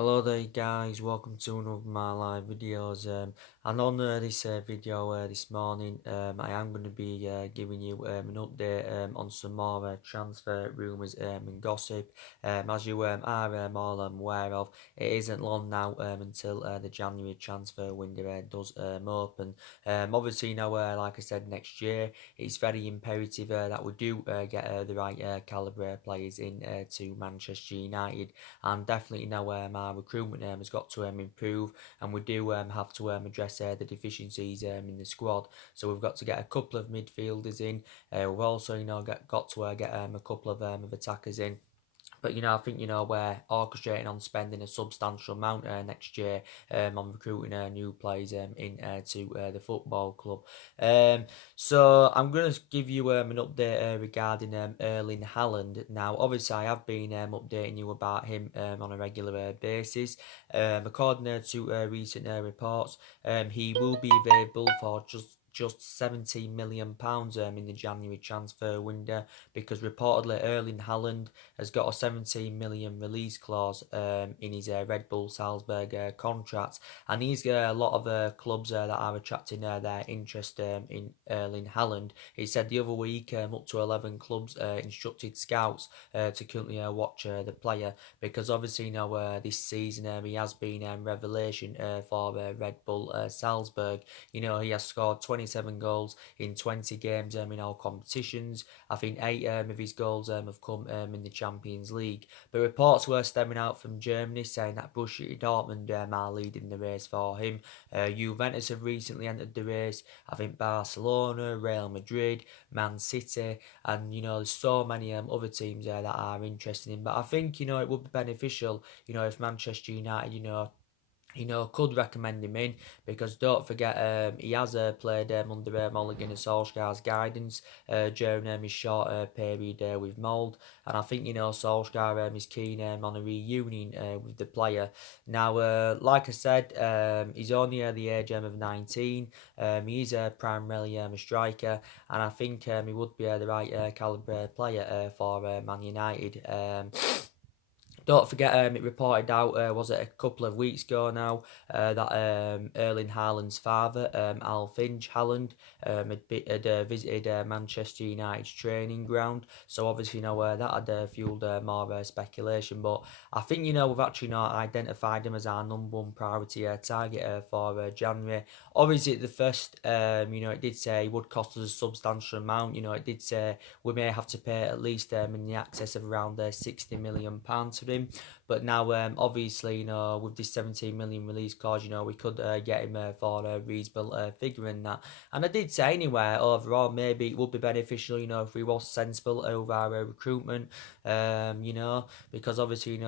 Hello there guys, welcome to one of my live videos. And on this video this morning, I am going to be giving you an update on some more transfer rumours and gossip. As you are all aware of, it isn't long now until the January transfer window does open. Obviously, like I said, next year it's very imperative that we do get the right calibre players in to Manchester United, and definitely our recruitment has got to improve, and we do have to address the deficiencies in the squad. So we've got to get a couple of midfielders in. We've also got to get a couple of attackers in. But I think we're orchestrating on spending a substantial amount next year on recruiting new players in to the football club. So I'm going to give you an update regarding ERlING Haaland. Now, obviously, I have been updating you about him on a regular basis. According to recent reports, he will be available for just £17 million in the January transfer window, because reportedly ERlING Haaland has got a 17 million release clause in his Red Bull Salzburg contract, and he's got a lot of clubs that are attracting their interest in ERlING Haaland. He said the other week up to 11 clubs instructed scouts to currently watch the player, because obviously this season he has been revelation for Red Bull Salzburg. He has scored 27 goals in 20 games in all competitions. I think 8 of his goals have come in the Champions League. But reports were stemming out from Germany saying that Borussia Dortmund are leading the race for him. Juventus have recently entered the race. I think Barcelona, Real Madrid, Man City, and there's so many other teams that are interested in. But I think it would be beneficial if Manchester United could recommend him in, because don't forget he has played under Ole Gunnar Solskjaer's guidance during his short period with Mould, and I think Solskjaer is keen on a reunion with the player. Now, like I said, he's only at the age of 19. He's primarily a striker, and I think he would be the right calibre player for Man United. Don't forget, it reported out, was it a couple of weeks ago now, that ERlING Haaland's father, Alf-Inge Haaland, had visited Manchester United's training ground. So obviously, that had fueled more speculation. But I think, we've actually not identified him as our number one priority target for January. Obviously, at the first, it did say it would cost us a substantial amount. It did say we may have to pay at least in the excess of around £60 million for him. But now, obviously, with this 17 million release clause, we could get him for a reasonable figure in that. And I did say anyway, overall, maybe it would be beneficial, if we was sensible over our recruitment, because obviously,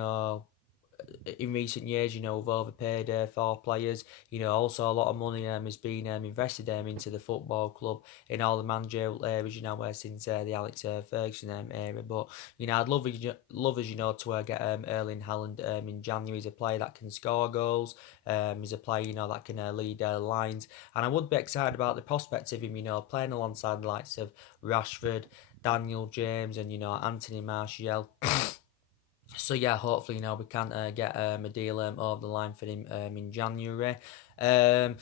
in recent years, we've overpaid for players. Also a lot of money has been invested into the football club in all the managerial areas, since the Alex Ferguson era. But I'd love as to get ERlING Haaland in January. He's a player that can score goals. He's a player that can lead lines, and I would be excited about the prospect of him playing alongside the likes of Rashford, Daniel James, and Anthony Martial. So yeah, hopefully we can get a deal over the line for him in January. And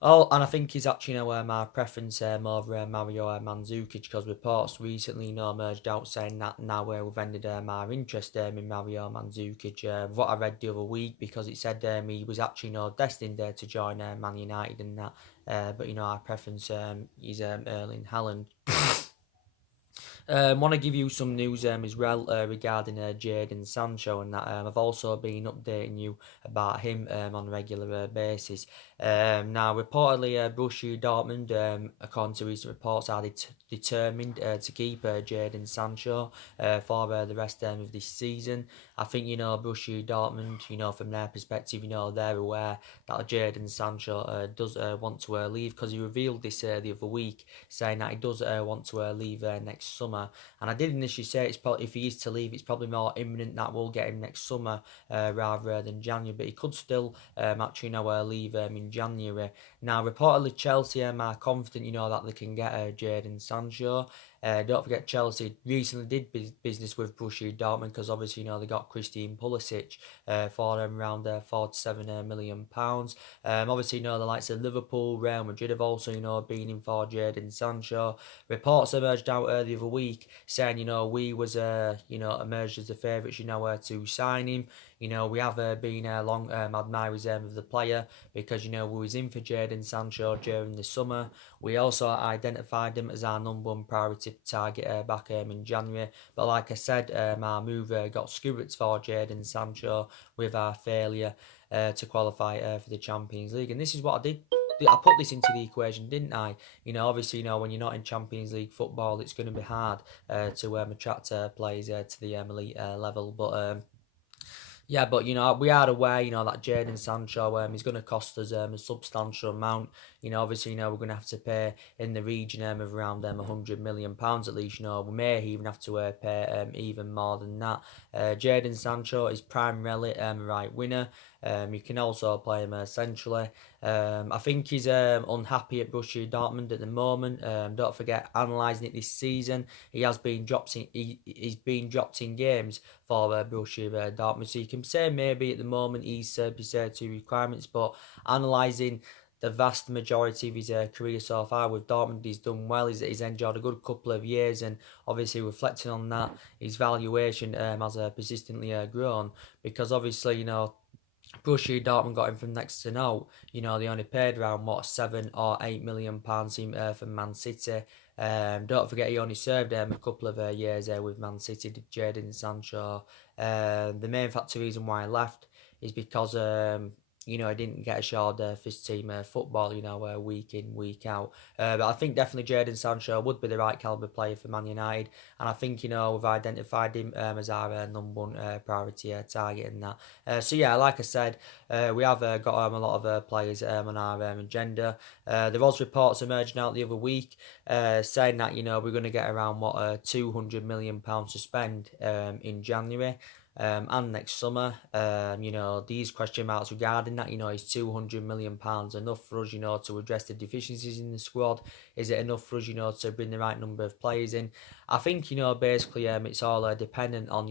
I think he's actually my preference over Mario Mandzukic, because reports recently emerged out saying that now we've ended our interest in Mario Mandzukic. What I read the other week, because it said he was actually destined to join Man United and that. But our preference is ERlING Haaland. Want to give you some news as well regarding Jadon Sancho, and that I've also been updating you about him on a regular basis. Now, reportedly, Borussia Dortmund, according to recent reports, are determined to keep Jadon Sancho for the rest of this season. I think, Borussia Dortmund, from their perspective, they're aware that Jadon Sancho does want to leave, because he revealed this the other week, saying that he does want to leave next summer. And I did initially say it's probably, if he is to leave, it's probably more imminent that we'll get him next summer rather than January. But he could still actually leave in January. Now, reportedly, Chelsea are confident, that they can get Jadon Sancho. Don't forget Chelsea recently did business with Borussia Dortmund, because obviously they got Christian Pulisic for them around £47 million. Obviously the likes of Liverpool, Real Madrid have also been in for Jadon Sancho. Reports emerged out the other week saying we was emerged as the favourites to sign him. We have been long admirers of the player, because we was in for Jadon Sancho during the summer. We also identified him as our number one priority target back in January. But like I said, our move got skewered for Jadon Sancho with our failure to qualify for the Champions League. And this is what I did. I put this into the equation, didn't I? Obviously, when you're not in Champions League football, it's going to be hard to attract players to the elite level. But yeah, but we are aware, that Jadon Sancho is going to cost us a substantial amount. Obviously, we're going to have to pay in the region of around £100 million at least. We may even have to pay even more than that. Jadon Sancho is primarily a right winner. You can also play him centrally. I think he's unhappy at Borussia Dortmund at the moment. Don't forget, analysing it this season, he's been dropped in games for Borussia Dortmund. So you can say maybe at the moment he's beside two requirements, but analysing the vast majority of his career so far with Dortmund, he's done well. He's enjoyed a good couple of years, and obviously reflecting on that, his valuation has persistently grown, because obviously Borussia Dortmund got him from next to no. They only paid around £7 or £8 million for Man City. Don't forget he only served a couple of years with Man City, Jadon Sancho. The main factor reason why I left is because he didn't get assured first team football, week in, week out. But I think definitely Jadon Sancho would be the right calibre player for Man United. And I think, we've identified him as our number one priority target in that. So yeah, like I said, we have got a lot of players on our agenda. There was reports emerging out the other week saying that, we're going to get around £200 million to spend in January. And next summer, these question marks regarding that, is £200 million enough for us, to address the deficiencies in the squad? Is it enough for us, to bring the right number of players in? I think, basically, it's all dependent on,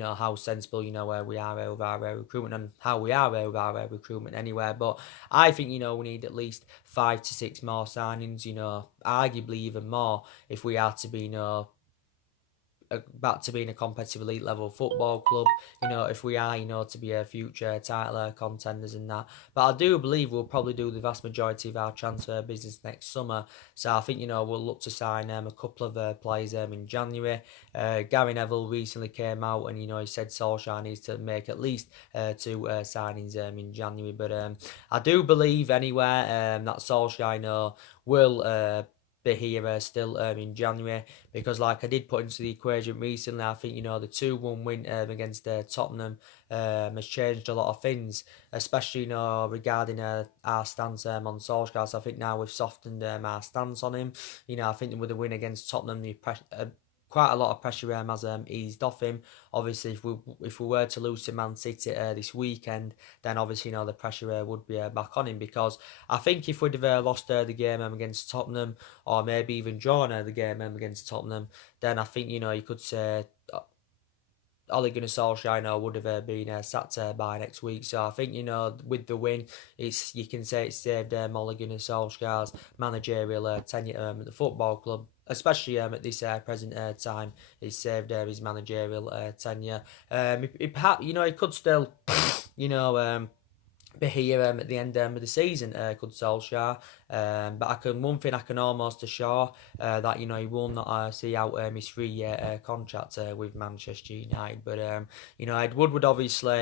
how sensible, where we are with our recruitment, and how we are with our recruitment anywhere. But I think, we need at least 5 to 6 more signings, arguably even more, if we are to be, back to being a competitive elite level football club, if we are, to be a future title contenders and that. But I do believe we'll probably do the vast majority of our transfer business next summer. So I think, we'll look to sign a couple of players in January. Gary Neville recently came out and, he said Solskjaer needs to make at least 2 signings in January. But I do believe anywhere that Solskjaer, will be here still in January, because like I did put into the equation recently, I think the 2-1 win against Tottenham has changed a lot of things, especially regarding our stance on Solskjaer. So I think now we've softened our stance on him. I think with the win against Tottenham, quite a lot of pressure has eased off him. Obviously, if we were to lose to Man City this weekend, then obviously the pressure would be back on him, because I think if we'd have lost the game against Tottenham, or maybe even drawn the game against Tottenham, then I think you could say Ole Gunnar Solskjaer would have been sacked by next week. So I think with the win, you can say it's saved Ole Gunnar Solskjaer's managerial tenure at the football club, especially at this present time. It's saved his managerial tenure. He could still be here at the end of the season, could Solskjaer. But one thing I can almost assure that he will not see out his 3-year contract with Manchester United. But Ed Woodward obviously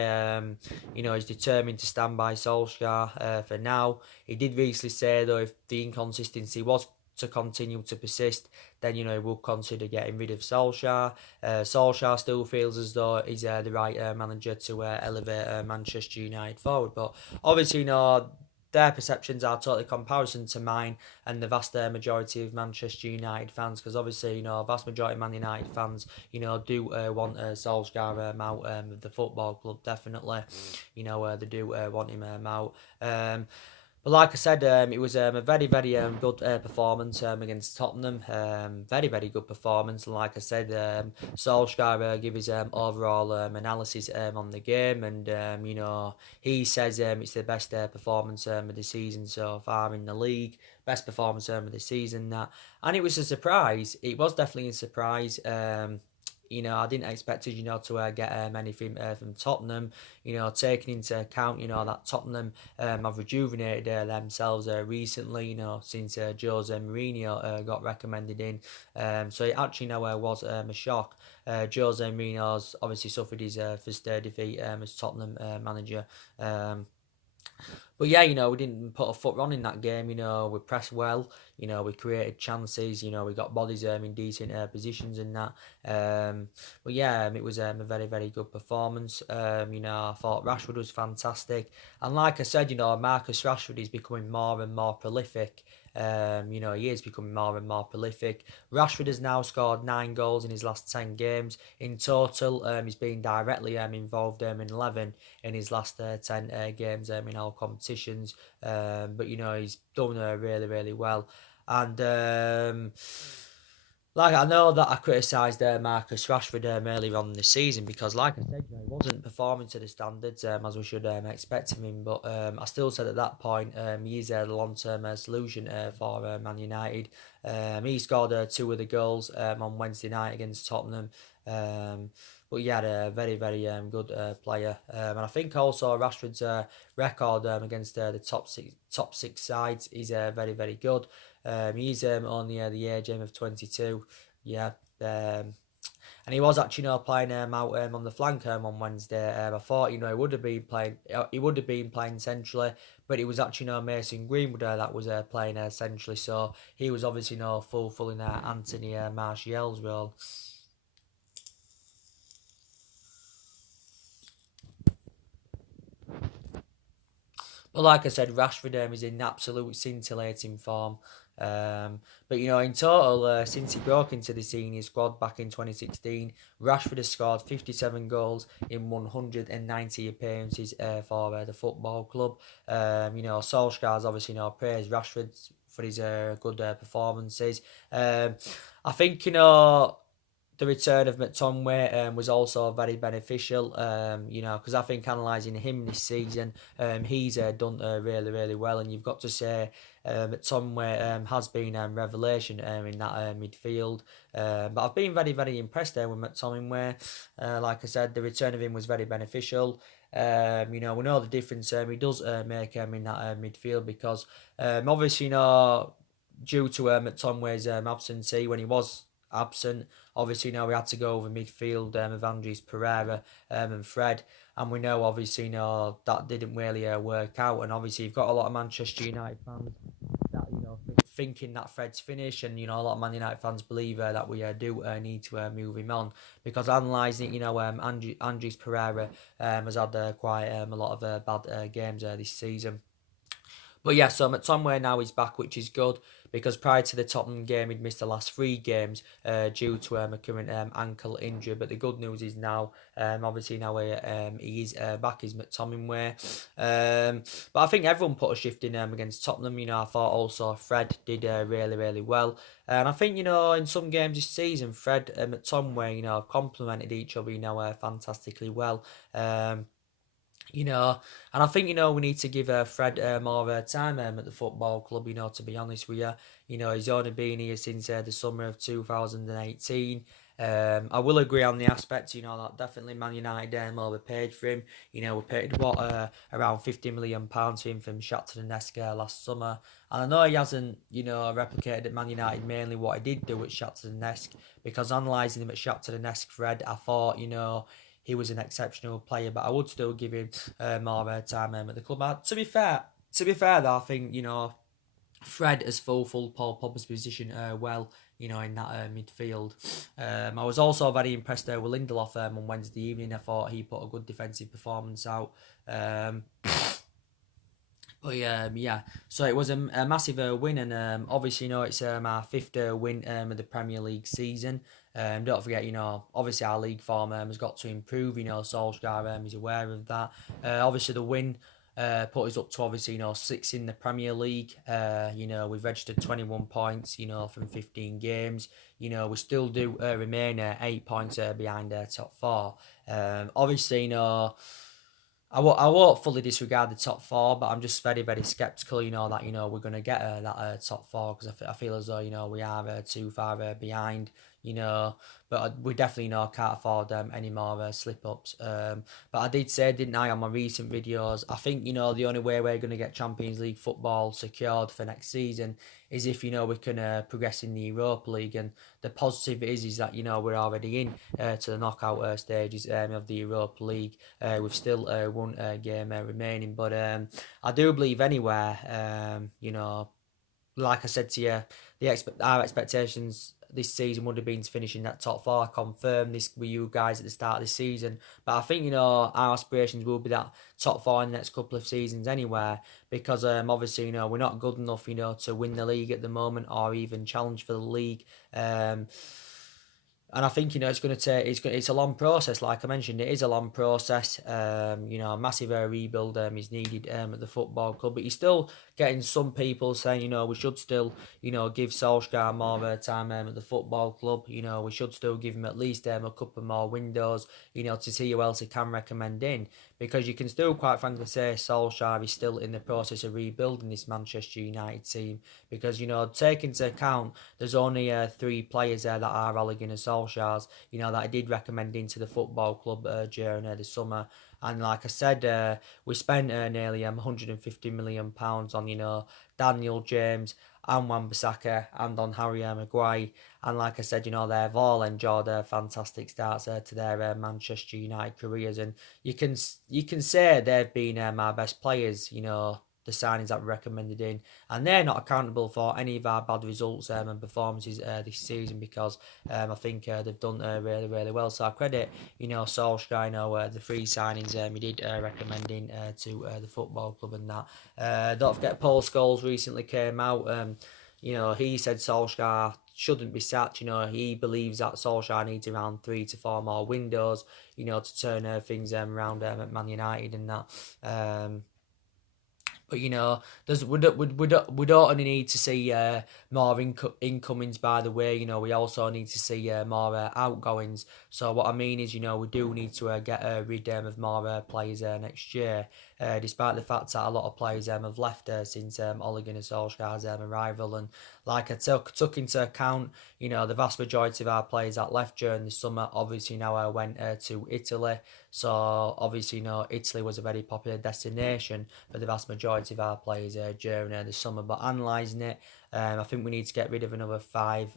is determined to stand by Solskjaer for now. He did recently say though, if the inconsistency was to continue to persist, then we'll consider getting rid of Solskjaer. Solskjaer still feels as though he's the right manager to elevate Manchester United forward, but obviously their perceptions are totally comparison to mine and the vast majority of Manchester United fans, because obviously vast majority of Man United fans do want Solskjaer out of the football club, definitely. They do want him out. But like I said, it was a very, very good performance against Tottenham. Very, very good performance. And like I said, Solskjaer gave his overall analysis on the game, and he says it's the best performance of the season so far in the league. Best performance of the season, and it was a surprise. It was definitely a surprise. I didn't expect us, to get anything from Tottenham. Taking into account, that Tottenham have rejuvenated themselves recently, since Jose Mourinho got recommended in. So it actually was a shock. Jose Mourinho's obviously suffered his first defeat as Tottenham manager. But yeah, we didn't put a foot wrong in that game. We pressed well. We created chances. We got bodies in decent positions and that. But yeah, it was a very, very good performance. I thought Rashford was fantastic. And like I said, Marcus Rashford is becoming more and more prolific. He is becoming more and more prolific. Rashford has now scored 9 goals in his last 10 games. In total, he's been directly involved in 11 in his last 10 games in all competitions. But he's done really, really well. And I know that I criticised Marcus Rashford earlier on in the season because, like I said, he wasn't performing to the standards as we should expect of him. But I still said at that point he is the long-term solution for Man United. He scored 2 of the goals on Wednesday night against Tottenham. But he had a very, very good player. And I think also Rashford's record against the top six sides is very, very good. He's only the age of 22. Yeah. And he was actually playing out on the flank on Wednesday. I thought he would have been playing. He would have been playing centrally, but it was actually Mason Greenwood that was playing centrally. So he was obviously fulfilling Anthony Martial's role. But like I said, Rashford is in absolute scintillating form. But in total, since he broke into the senior squad back in 2016, Rashford has scored 57 goals in 190 appearances for the football club. Solskjaer's obviously praised Rashford for his good performances. I think the return of McTominay was also very beneficial, because I think analysing him this season, he's done really, really well, and you've got to say McTominay has been a revelation in that midfield. But I've been very, very impressed there with McTominay. Like I said, the return of him was very beneficial. We know the difference he does make in that midfield because obviously, due to McTominay's absentee when he was absent. Obviously, we had to go over midfield of Andres Pereira and Fred, and we know obviously that didn't really work out. And obviously, you've got a lot of Manchester United fans that thinking that Fred's finished, and a lot of Man United fans believe that we do need to move him on because analysing Andres Pereira has had quite a lot of bad games this season. But yeah, so McTominay now is back, which is good because prior to the Tottenham game, he'd missed the last 3 games due to a current ankle injury. But the good news is now, obviously now he is back, is McTominay. But I think everyone put a shift in against Tottenham. I thought also Fred did really, really well. And I think, in some games this season, Fred and McTominay, have complemented each other, fantastically well. And I think, we need to give Fred more time at the football club, to be honest with you. He's only been here since the summer of 2018. I will agree on the aspect, that definitely Man United overpaid for him. We paid, around £50 million for him from Shakhtar Donetsk last summer. And I know he hasn't, replicated at Man United mainly what he did do at Shakhtar Donetsk, because analysing him at Shakhtar Donetsk, Fred, I thought, he was an exceptional player, but I would still give him more time at the club. To be fair, though, I think Fred has fulfilled Paul Pogba's position well, in that midfield. I was also very impressed with Lindelof on Wednesday evening. I thought he put a good defensive performance out. But yeah, so it was a massive win, and obviously, it's our 5th win of the Premier League season. Don't forget, obviously our league form has got to improve. Solskjaer is aware of that. Obviously, the win put us up to obviously, 6th in the Premier League. We've registered 21 points, from 15 games. We still do remain 8 points behind top four. Obviously, I won't fully disregard the top four, but I'm just very, very sceptical, that, we're going to get that top four, because I feel as though, we are too far behind, but we definitely, can't afford any more slip-ups. But I did say, didn't I, on my recent videos, I think, the only way we're going to get Champions League football secured for next season is if, we can progress in the Europa League. And the positive is that, we're already in to the knockout stages of the Europa League. We've still one game remaining. But I do believe anywhere, like I said to you, our expectations this season would have been to finish in that top four. I confirmed this with you guys at the start of the season, but I think our aspirations will be that top four in the next couple of seasons anyway, because obviously we're not good enough to win the league at the moment or even challenge for the league. And I think it's going to take it's a long process. Like I mentioned, it is a long process. A massive rebuild is needed at the football club, but you're still getting some people saying we should still give Solskjaer more time at the football club. We should still give him at least a couple more windows to see who else he can recommend in, because you can still quite frankly say Solskjaer is still in the process of rebuilding this Manchester United team, because take into account there's only 3 players there that are Ole Gunnar Solskjaer's, that I did recommend into the football club during the summer. And like I said, we spent nearly £150 million on Daniel James and Wan-Bissaka and on Harry Maguire. And like I said, they've all enjoyed fantastic starts to their Manchester United careers. And you can say they've been our best players, the signings that were recommended in, and they're not accountable for any of our bad results and performances this season, because I think they've done really, really well. So I credit Solskjaer, the 3 signings he did recommend in to the football club and that. Don't forget, Paul Scholes recently came out. He said Solskjaer shouldn't be sacked. He believes that Solskjaer needs around 3 to 4 more windows, to turn things around at Man United and that. But we don't only need to see more incomings. By the way, we also need to see more outgoings. So what I mean is, we do need to get rid of more players next year. Despite the fact that a lot of players have left since Ole Gunnar Solskjaer's arrival, and like I took into account, the vast majority of our players that left during the summer obviously now went to Italy. So obviously, Italy was a very popular destination for the vast majority of our players during the summer. But analysing it, I think we need to get rid of another 5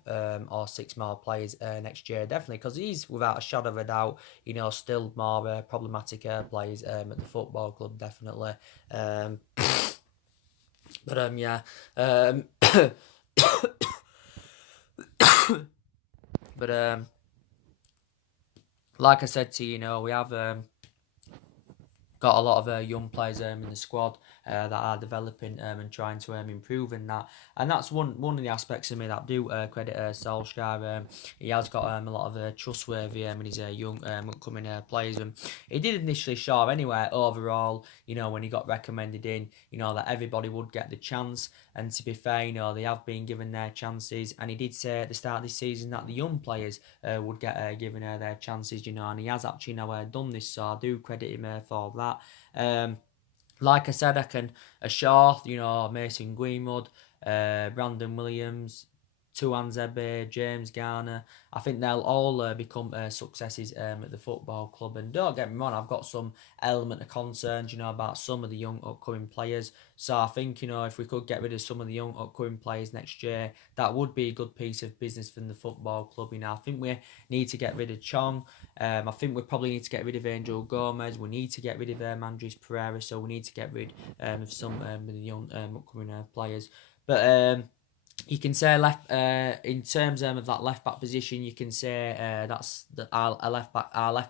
or 6 more players next year, definitely, because he's, without a shadow of a doubt, still more problematic players at the football club, definitely. Yeah. But like I said to you, we have got a lot of young players in the squad that are developing and trying to improve in that. And that's one of the aspects of me that do credit Solskjaer. He has got a lot of trustworthy in his young upcoming players. And he did initially show anyway, overall, when he got recommended in, that everybody would get the chance. And to be fair, they have been given their chances. And he did say at the start of this season that the young players would get given their chances, and he has actually now done this. So I do credit him for that. Like I said, I can assure, Mason Greenwood, Brandon Williams, Tuan Zebe, James Garner, I think they'll all become successes at the football club. And don't get me wrong, I've got some element of concerns, about some of the young upcoming players. So I think, if we could get rid of some of the young upcoming players next year, that would be a good piece of business from the football club. I think we need to get rid of Chong. I think we probably need to get rid of Angel Gomez. We need to get rid of Andres Pereira. So we need to get rid of some of the young upcoming players. But you can say in terms of that left back position, you can say that's our left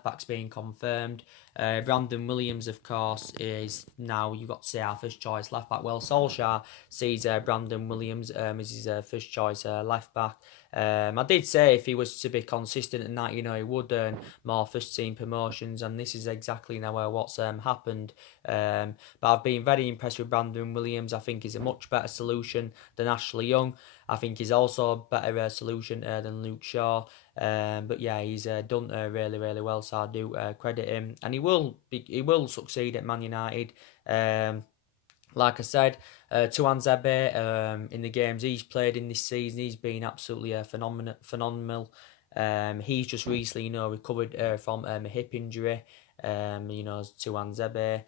back's being confirmed. Brandon Williams, of course, is now, you've got to say, our first choice left back. Well, Solskjaer sees Brandon Williams as his first choice left back. I did say if he was to be consistent in that, he would earn more first team promotions, and this is exactly now what's happened. But I've been very impressed with Brandon Williams. I think he's a much better solution than Ashley Young. I think he's also a better solution than Luke Shaw. But yeah, he's done really, really well, so I do credit him, and he will succeed at Man United. Like I said, Tuan Zebe, in the games he's played in this season, he's been absolutely phenomenal. He's just recently, recovered from a hip injury. As Tuan Zebe.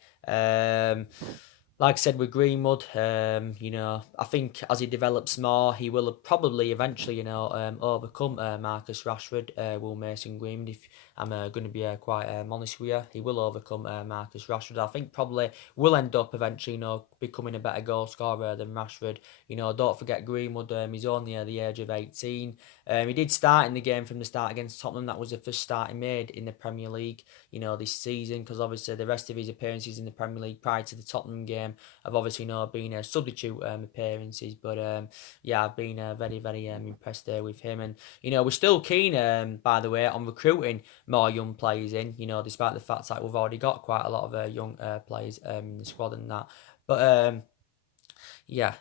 Like I said with Greenwood, I think as he develops more, he will probably eventually, overcome Marcus Rashford, Will Mason Greenwood. If I'm going to be quite honest with you, he will overcome Marcus Rashford. I think probably will end up eventually, becoming a better goal scorer than Rashford. Don't forget Greenwood. He's only at the age of 18. He did start in the game from the start against Tottenham. That was the first start he made in the Premier League, this season, because obviously the rest of his appearances in the Premier League prior to the Tottenham game have obviously been substitute appearances. But yeah, I've been very, very impressed there with him. And we're still keen, by the way, on recruiting more young players in. Despite the fact that we've already got quite a lot of young players in the squad and that. But yeah.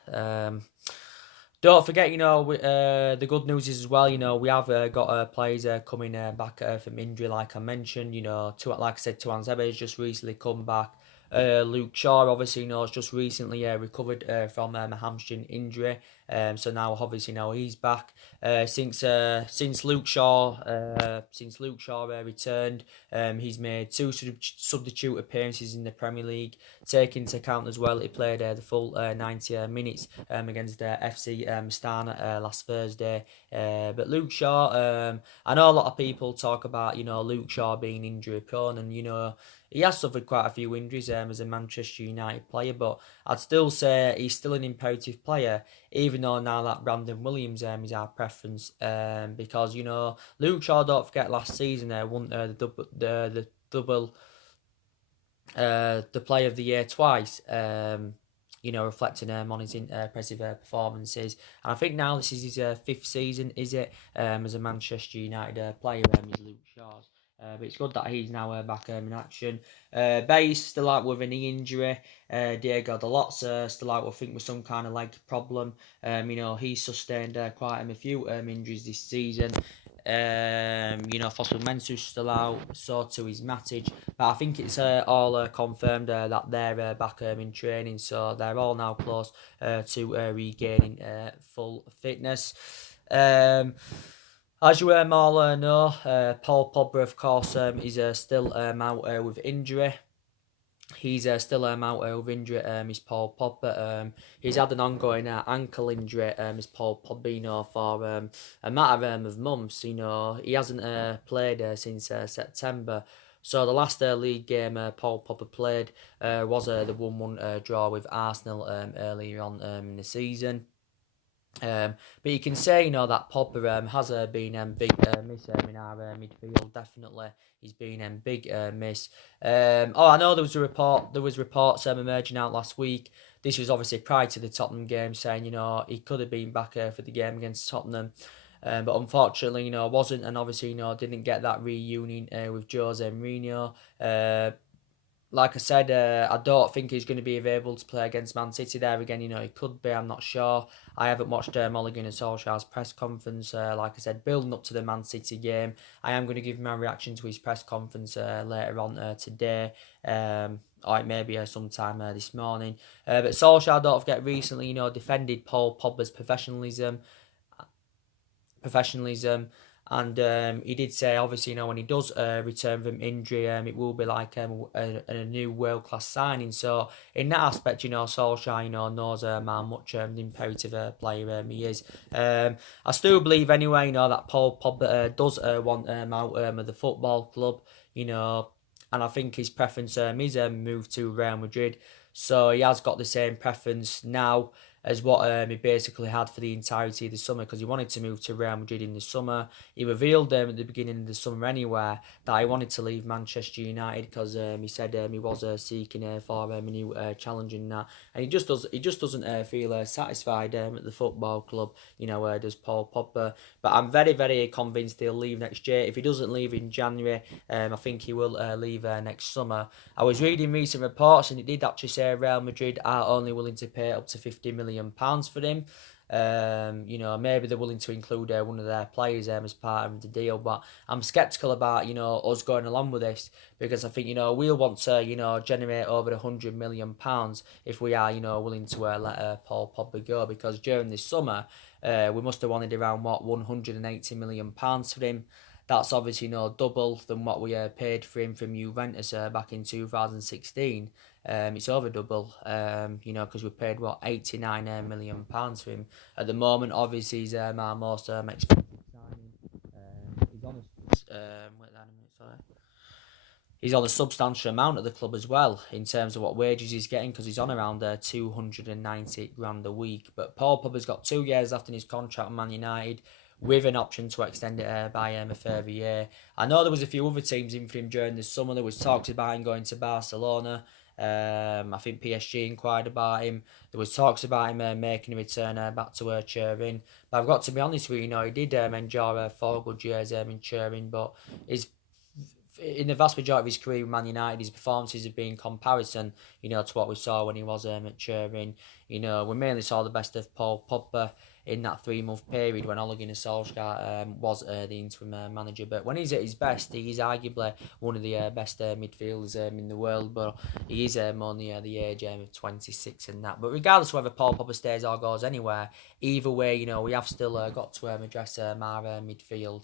Don't forget, the good news is as well, we have got players coming back from injury, like I mentioned. Like I said, Tuan Zebe has just recently come back. Luke Shaw, obviously, has just recently recovered from a hamstring injury. So now, obviously, he's back. Since Luke Shaw returned, he's made 2 substitute appearances in the Premier League. Take into account as well, he played the full 90 minutes against FC Astana last Thursday. But Luke Shaw, I know a lot of people talk about Luke Shaw being injury prone, and he has suffered quite a few injuries as a Manchester United player, but I'd still say he's still an imperative player, even though now that Brandon Williams is our preference. Because Luke Shaw, don't forget last season won the double the Player of the Year twice. Reflecting on his impressive performances. And I think now this is his 5th season, is it? As a Manchester United player, is Luke Shaw's. But it's good that he's now back in action. Bass still out with a knee injury. Diego Dalot's still out, I think, with some kind of leg problem. He's sustained quite a few injuries this season. Fossil Mensah's still out, so too is Matic. But I think it's all confirmed that they're back in training, so they're all now close to regaining full fitness. As you all know, Paul Pogba, of course, is still out with injury. He's still out with injury, is Paul Pogba. He's had an ongoing ankle injury, is Paul Pogba, for a matter of months. He hasn't played since September. So the last league game Paul Pogba played was the 1-1 draw with Arsenal earlier on in the season. But you can say, that Pogba has been big miss in our midfield. Definitely, he's been big miss. I know there was reports emerging out last week. This was obviously prior to the Tottenham game, saying he could have been back for the game against Tottenham. But unfortunately, wasn't, and obviously, didn't get that reunion with Jose Mourinho. Like I said, I don't think he's going to be available to play against Man City there again. He could be, I'm not sure. I haven't watched Mulligan and Solskjaer's press conference. Like I said, building up to the Man City game. I am going to give my reaction to his press conference later on today. Or maybe sometime this morning. But Solskjaer, don't forget, recently, defended Paul Pogba's professionalism. And he did say, obviously, when he does return from injury, it will be like a new world-class signing. So, in that aspect, Solskjaer, knows how much an imperative player he is. I still believe, anyway, that Paul Pogba does want out of the football club, and I think his preference is move to Real Madrid. So, he has got the same preference now. as what he basically had for the entirety of the summer, because he wanted to move to Real Madrid in the summer. He revealed at the beginning of the summer anyway that he wanted to leave Manchester United, because he said he was seeking for a new challenge in that, and he just doesn't feel satisfied at the football club. Does Paul Pogba? But I'm very, very convinced he'll leave next year. If he doesn't leave in January, I think he will leave next summer. I was reading recent reports, and it did actually say Real Madrid are only willing to pay up to £50 million for him. Maybe they're willing to include one of their players as part of the deal, but I'm sceptical about us going along with this, because I think we'll want to generate over £100 million if we are willing to let Paul Pogba go, because during this summer we must have wanted around £180 for him. That's obviously double than what we paid for him from Juventus back in 2016. It's over double, because we paid £89 million for him. At the moment, obviously, he's our most expensive signing. He's on He's on a substantial amount at the club as well in terms of what wages he's getting, because he's on around 290 grand a week. But Paul Pogba's got 2 years left in his contract with Man United, with an option to extend it by a further year. I know there was a few other teams in for him during the summer. There was talks about him going to Barcelona. I think PSG inquired about him. There was talks about him making a return back to Turin. But I've got to be honest with you, he did enjoy 4 good years in Turin, but in the vast majority of his career with Man United, his performances have been in comparison, to what we saw when he was at Turin. We mainly saw the best of Paul Pogba in that 3-month period when Ole Gunnar Solskjaer was the interim manager. But when he's at his best, he's arguably one of the best midfielders in the world. But he is only the age of 26 and that. But regardless of whether Paul Pogba stays or goes anywhere, either way, we have still got to address our midfield.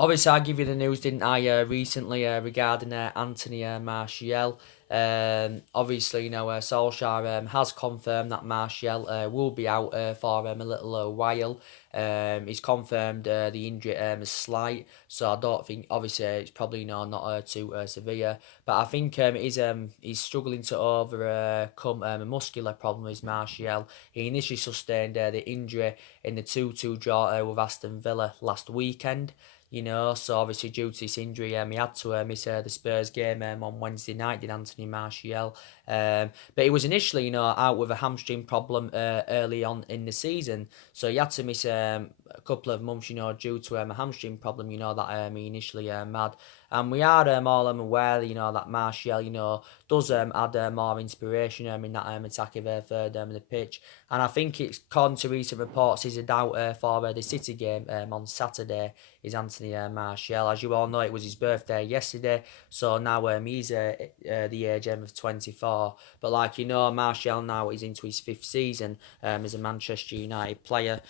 Obviously, I give you the news, didn't I, recently regarding Anthony Martial. Obviously, Solskjaer has confirmed that Martial will be out for a little while. He's confirmed the injury is slight, so I don't think, obviously, it's probably not too severe. But I think he's struggling to overcome a muscular problem with Martial. He initially sustained the injury in the 2-2 draw with Aston Villa last weekend. So obviously due to this injury, he had to miss the Spurs game on Wednesday night, did Anthony Martial. But he was initially, out with a hamstring problem early on in the season. So he had to miss a couple of months, due to a hamstring problem, that he initially had. And we are all aware, that Martial, does add more inspiration in that attacking third of the pitch. And I think it's, according to recent reports, he's a doubt for the City game on Saturday, is Anthony Martial. As you all know, it was his birthday yesterday, so now he's the age of 24. But Martial now is into his 5th season as a Manchester United player.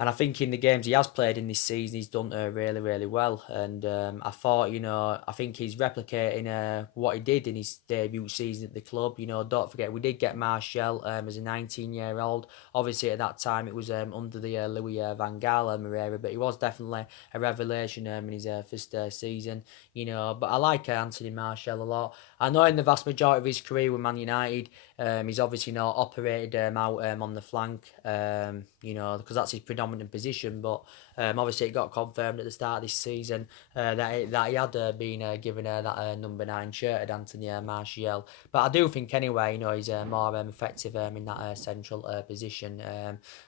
And I think in the games he has played in this season, he's done really, really well. And I thought, I think he's replicating what he did in his debut season at the club. Don't forget, we did get Martial as a 19-year-old. Obviously, at that time, it was under the Louis van Gaal era, but he was definitely a revelation in his first season. But I like Anthony Martial a lot. I know in the vast majority of his career with Man United, he's obviously not operated out on the flank, because that's his predominant position. But obviously it got confirmed at the start of this season that he had been given that number 9 shirt at Anthony Martial. But I do think anyway, he's more effective in that central position.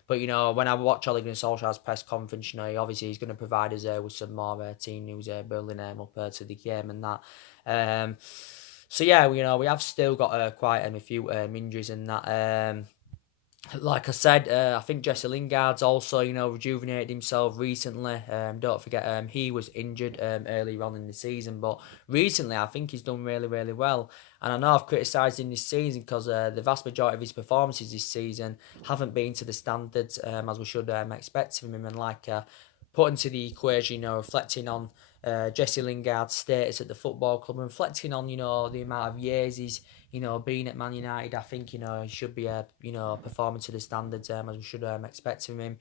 But when I watch Ole Gunnar Solskjaer's press conference, obviously he's going to provide us with some more team news, building up to the game and that. So yeah, we have still got quite a few injuries in that. Like I said, I think Jesse Lingard's also, rejuvenated himself recently. Don't forget, he was injured earlier on in the season, but recently I think he's done really, really well. And I know I've criticised him this season because the vast majority of his performances this season haven't been to the standards as we should expect from him. And put into the equation, reflecting on Jesse Lingard's status at the football club, and reflecting on, the amount of years being at Man United, I think, he should be, performing to the standards as we should expect from him.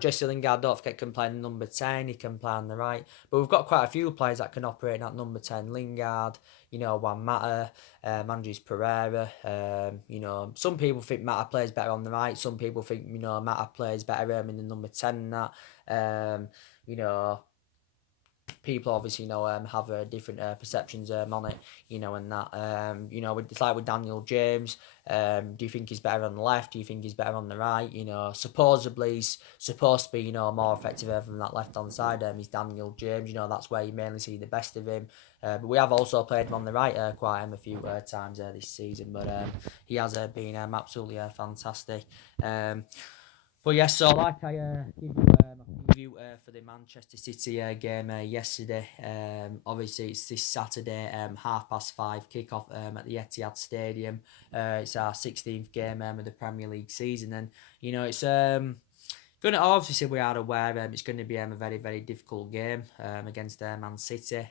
Jesse Lingard, don't forget, can play on number 10, he can play on the right. But we've got quite a few players that can operate at number 10. Lingard, Juan Mata, Andres Pereira. Some people think Mata plays better on the right. Some people think, Mata plays better in the number 10 and that. You know, people obviously have different perceptions on it, and that it's like with Daniel James. Do you think he's better on the left? Do you think he's better on the right? Supposedly he's supposed to be more effective from that left hand side. He's Daniel James. That's where you mainly see the best of him. But we have also played him on the right quite a few times this season. But he has been absolutely fantastic. But yes, so like I give you a preview for the Manchester City game yesterday. Obviously, it's this Saturday, 5:30 kickoff at the Etihad Stadium. It's our 16th game of the Premier League season, and it's going to, obviously we are aware it's going to be a very, very difficult game against Man City.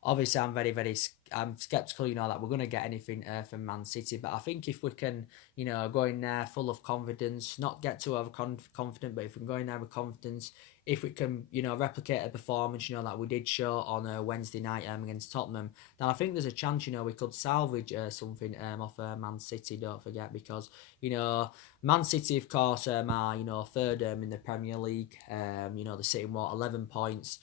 Obviously, I'm sceptical, that we're going to get anything from Man City. But I think if we can, go in there full of confidence, not get too overconfident, but if we can go in there with confidence, if we can, replicate a performance, that we did show on Wednesday night against Tottenham, then I think there's a chance, we could salvage something off Man City. Don't forget, because Man City, of course, are third in the Premier League. They're sitting 11 points.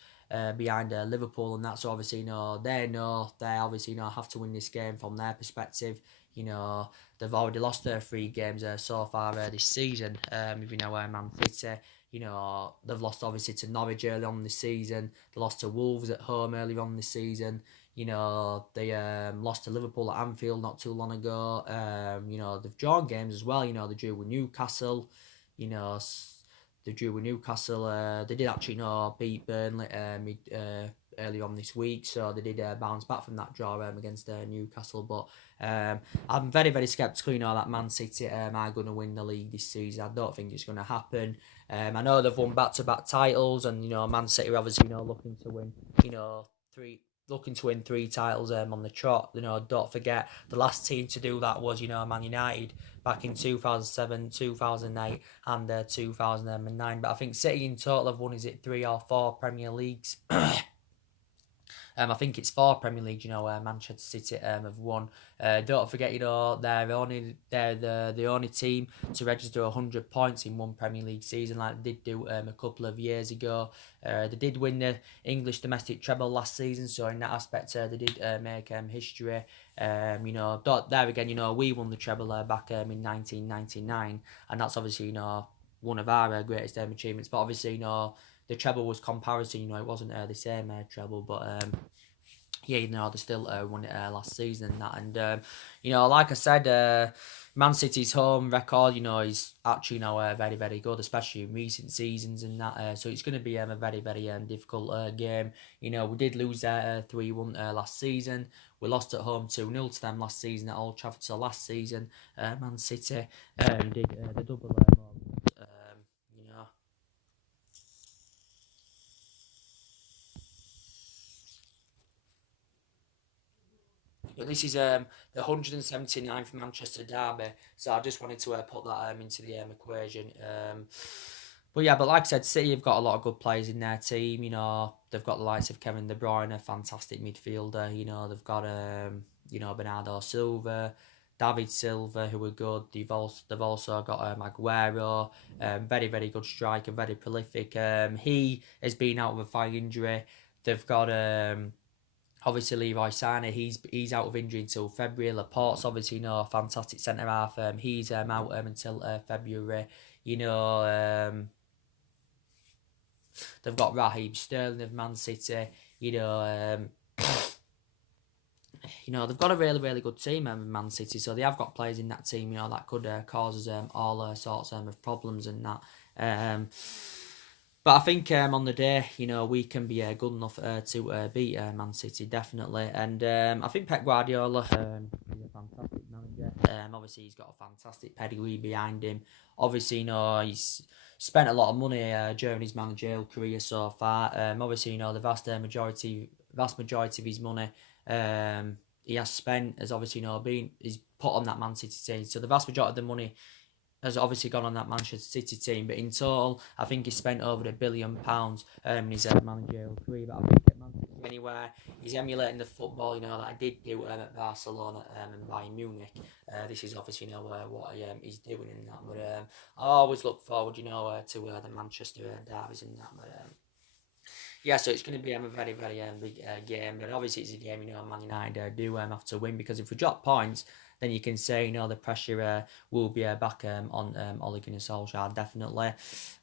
Behind Liverpool, and that's obviously they obviously have to win this game from their perspective. They've already lost their 3 games so far this season. Man City, they've lost obviously to Norwich early on this season. They lost to Wolves at home earlier on this season. They lost to Liverpool at Anfield not too long ago. They've drawn games as well. They drew with Newcastle. They drew with Newcastle. They did actually beat Burnley early on this week, so they did bounce back from that draw against Newcastle. But I'm very, very sceptical, that Man City are going to win the league this season. I don't think it's going to happen. I know they've won back-to-back titles, and Man City are obviously looking to win looking to win 3 titles on the trot. Don't forget the last team to do that was Man United back in 2007, 2008 and 2009. But I think City in total have won, is it 3 or 4 Premier Leagues? I think it's 4 Premier League, Manchester City have won. Don't forget, they're the only team to register 100 points in one Premier League season, like they did do a couple of years ago. They did win the English domestic treble last season, so in that aspect, they did make history. There again, we won the treble back in 1999, and that's obviously, one of our greatest achievements. But obviously, the treble was comparison, it wasn't the same treble, but they still won it last season and that. And like I said, Man City's home record, is actually very, very good, especially in recent seasons and that. So it's going to be a very, very difficult game. We did lose 3-1 last season. We lost at home 2-0 to them last season at Old Trafford. So last season, Man City did the double But this is the 179th Manchester derby, so I just wanted to put that into the equation. But like I said, City have got a lot of good players in their team. They've got the likes of Kevin De Bruyne, a fantastic midfielder. They've got Bernardo Silva, David Silva, who are good. They've also got Aguero, very, very good striker, very prolific. He has been out with a thigh injury. They've got obviously Leroy Sané, he's out of injury until February. Laporte's obviously fantastic centre half. He's out until February. They've got Raheem Sterling of Man City. They've got a really, really good team Man City, so they have got players in that team, that could cause us all sorts of problems and that. But I think on the day, we can be good enough to beat Man City, definitely. And I think Pep Guardiola is a fantastic manager. Obviously, he's got a fantastic pedigree behind him. Obviously, he's spent a lot of money during his managerial career so far. Obviously, the vast majority of his money he has spent has obviously been is put on that Man City team. So the vast majority of the money has obviously gone on that Manchester City team, but in total, I think he spent over £1 billion in his managerial career. But I think at Man City anywhere, he's emulating the football, that I did do at Barcelona and Bayern Munich. This is obviously, what he's doing in that. But I always look forward, to the Manchester derbies and that. But yeah, so it's going to be a very, very big game. But obviously, it's a game, Man United do have to win, because if we drop points, then you can say, the pressure will be back on Ole Gunnar Solskjaer, definitely.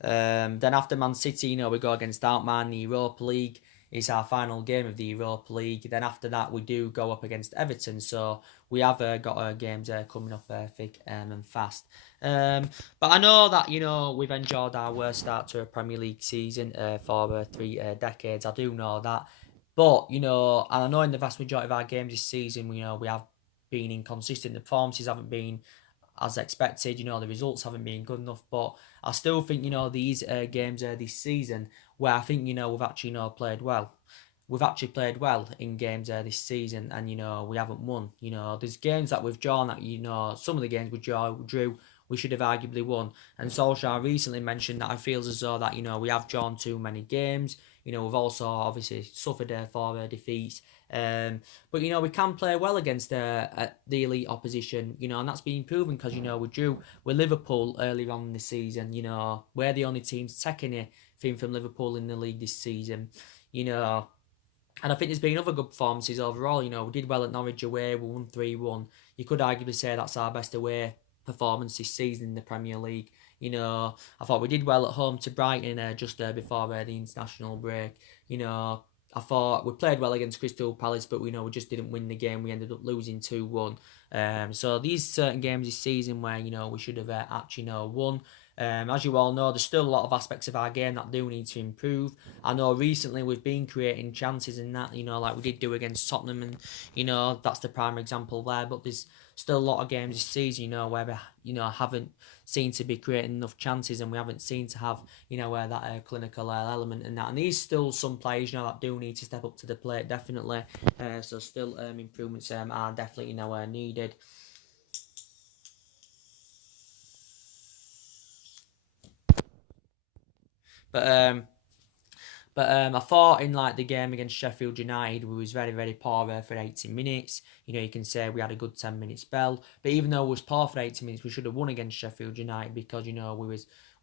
Then after Man City, we go against Outman, the Europa League. It's our final game of the Europa League. Then after that, we do go up against Everton. So we have got games coming up thick and fast. But I know that, we've enjoyed our worst start to a Premier League season for 3 decades. I do know that. But, and I know in the vast majority of our games this season, we have been inconsistent. The performances haven't been as expected. The results haven't been good enough. But I still think, these games this season, where I think, we've actually, played well. We've actually played well in games this season, and, we haven't won. There's games that we've drawn that, some of the games we drew, we should have arguably won. And Solskjaer recently mentioned that I feel as though that, we have drawn too many games. We've also obviously suffered 4 defeats. But, we can play well against the elite opposition, and that's been proven because, we drew with Liverpool earlier on in the season. We're the only team taking anything from Liverpool in the league this season, And I think there's been other good performances overall. We did well at Norwich away, we won 3-1. You could arguably say that's our best away performance this season in the Premier League. I thought we did well at home to Brighton just before the international break. I thought we played well against Crystal Palace, but we just didn't win the game. We ended up losing 2-1. So these certain games this season where we should have actually won. As you all know, there's still a lot of aspects of our game that do need to improve. I know recently we've been creating chances and that, like we did do against Tottenham, and that's the prime example there. But there's still a lot of games this season, where we, haven't seemed to be creating enough chances, and we haven't seemed to have, where that clinical element and that. And there's still some players, that do need to step up to the plate, definitely. So still improvements are definitely, needed. But I thought in the game against Sheffield United, we was very, very poor for 80 minutes. You can say we had a good 10-minute spell. But even though we was poor for 80 minutes, we should have won against Sheffield United because,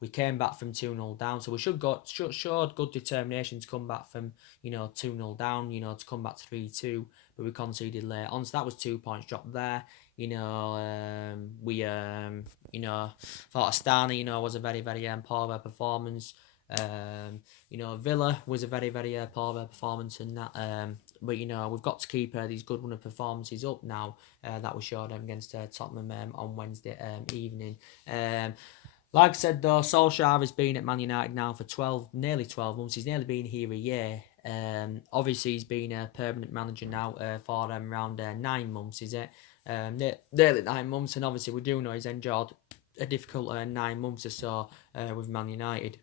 we came back from 2-0 down. So we showed good determination to come back from, 2-0 down, to come back 3-2. But we conceded late on. So that was 2 points dropped there. We thought Astana, was a very, very poor performance. Villa was a very, very poor performance in that. But we've got to keep these good run of performances up now that we showed against Tottenham on Wednesday evening. Like I said though, Solskjaer has been at Man United now for nearly 12 months. He's nearly been here a year. Obviously he's been a permanent manager now for around 9 months, is it? Nearly 9 months, and obviously we do know he's enjoyed a difficult 9 months or so with Man United.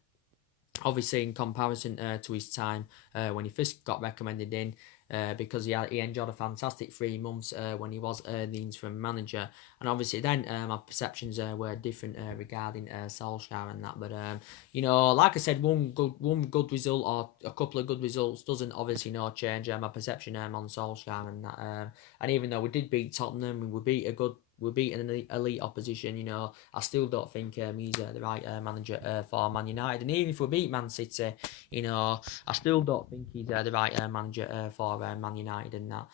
Obviously, in comparison to his time when he first got recommended in, because he enjoyed a fantastic 3 months when he was the interim manager, and obviously then my perceptions were different regarding Solskjaer and that. But like I said, one good result or a couple of good results doesn't obviously change my perception on Solskjaer and that. And even though we did beat Tottenham, we beat an elite opposition, I still don't think he's the right manager for Man United. And even if we beat Man City, I still don't think he's the right manager for Man United and that.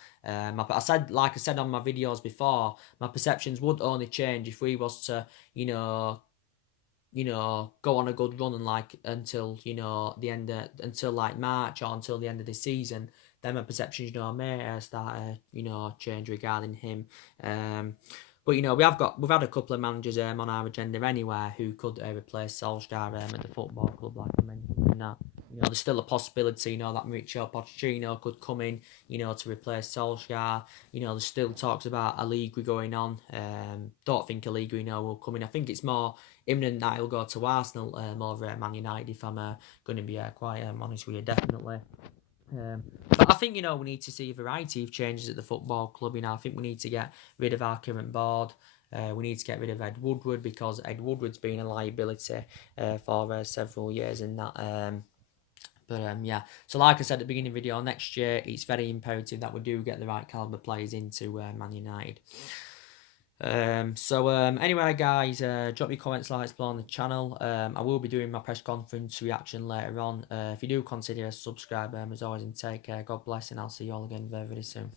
Like I said on my videos before, my perceptions would only change if we was to, go on a good run and until the end until March or until the end of the season. Then my perceptions, may start change regarding him. But we've had a couple of managers on our agenda anyway who could replace Solskjaer at the football club, like I mentioned. And that, there's still a possibility, that Mauricio Pochettino could come in, to replace Solskjaer. There's still talks about Allegri going on. Don't think Allegri, will come in. I think it's more imminent that he'll go to Arsenal over at Man United, if I'm going to be quite honest with you, definitely. But I think, we need to see a variety of changes at the football club. I think we need to get rid of our current board. We need to get rid of Ed Woodward, because Ed Woodward's been a liability for several years in that. Yeah, so like I said at the beginning of the video, next year it's very imperative that we do get the right calibre players into Man United. Anyway, guys, drop your comments, likes below on the channel. I will be doing my press conference reaction later on. If you do consider a subscribe, as always, and take care. God bless, and I'll see you all again very, very soon.